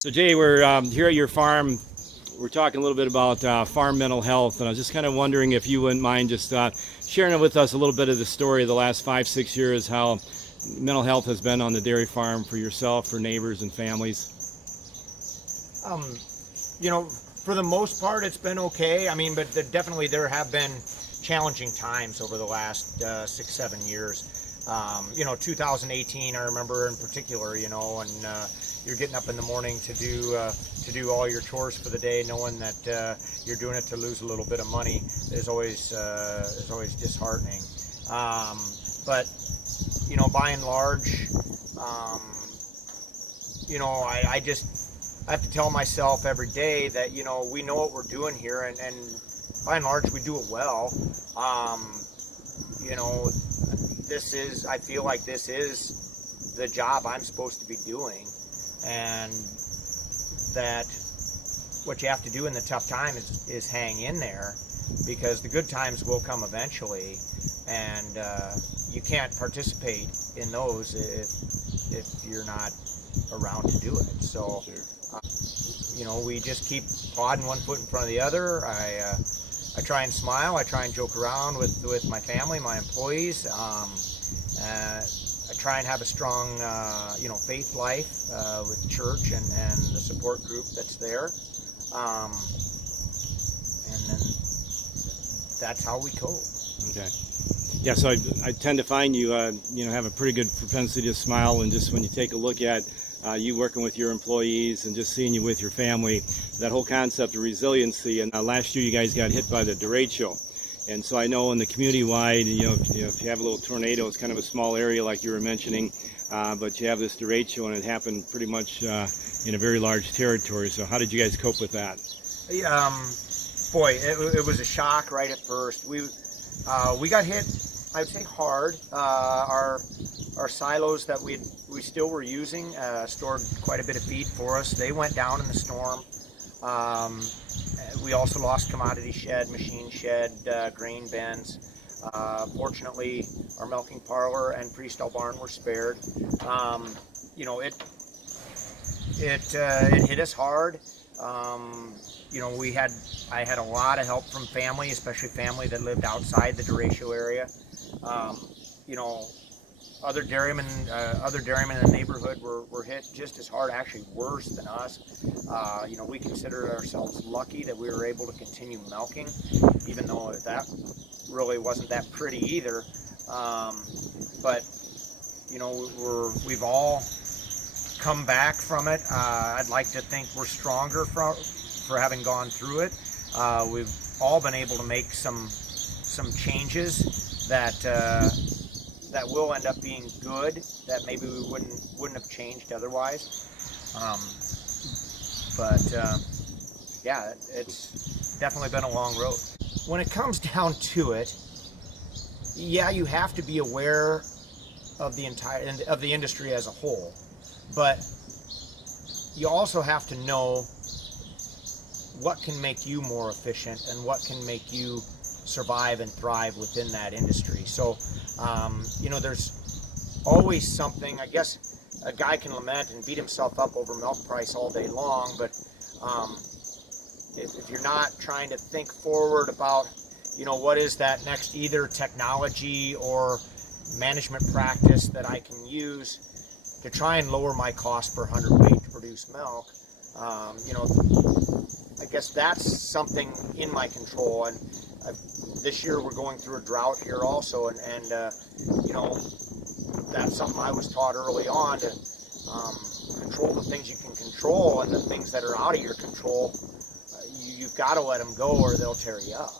So Jay, we're here at your farm. We're talking a little bit about farm mental health, and I was just kind of wondering if you wouldn't mind just sharing with us a little bit of the story of the last 5, 6 years, how mental health has been on the dairy farm for yourself, for neighbors and families. Um, for the most part, it's been okay. I mean, but definitely there have been challenging times over the last 6, 7 years. 2018, I remember in particular. And you're getting up in the morning to do all your chores for the day, knowing that you're doing it to lose a little bit of money is always disheartening. But by and large, um, I have to tell myself every day that we know what we're doing here, and by and large we do it well. Um, you know, I feel like this is the job I'm supposed to be doing, and that what you have to do in the tough time is hang in there, because the good times will come eventually, and you can't participate in those if you're not around to do it. So Sure. we just keep plodding one foot in front of the other. I try and smile. I try and joke around with my family, my employees. I try and have a strong, faith life with church and the support group that's there. Um, and then that's how we cope. Okay. Yeah, so I tend to find you, have a pretty good propensity to smile, and just when you take a look at you working with your employees and just seeing you with your family, that whole concept of resiliency. And last year you guys got hit by the derecho, and so I know in the community wide, if you have a little tornado, it's kind of a small area like you were mentioning, but you have this derecho, and it happened pretty much in a very large territory. So how did you guys cope with that? Boy, it was a shock right at first. We got hit, I would say, hard. Our silos that we still were using stored quite a bit of feed for us. They went down in the storm. Um, we also lost commodity shed, machine shed, grain bins. Fortunately, our milking parlor and pre-stall barn were spared. Um, you know, it it hit us hard. Um, I had a lot of help from family, especially family that lived outside the derecho area. Um, you know, other dairymen in the neighborhood were hit just as hard, actually worse than us. We considered ourselves lucky that we were able to continue milking, even though that really wasn't that pretty either. But we've all come back from it. I'd like to think we're stronger for having gone through it. We've all been able to make some changes that will end up being good, that maybe we wouldn't have changed otherwise. Um, but yeah, it's definitely been a long road. When it comes down to it, yeah, you have to be aware of the industry as a whole, but you also have to know what can make you more efficient and what can make you survive and thrive within that industry. So, there's always something. I guess a guy can lament and beat himself up over milk price all day long, but um, if you're not trying to think forward about, what is that next either technology or management practice that I can use to try and lower my cost per hundredweight to produce milk, I guess that's something in my control. And this year we're going through a drought here also, and that's something I was taught early on to control the things you can control, and the things that are out of your control, you've got to let them go or they'll tear you up.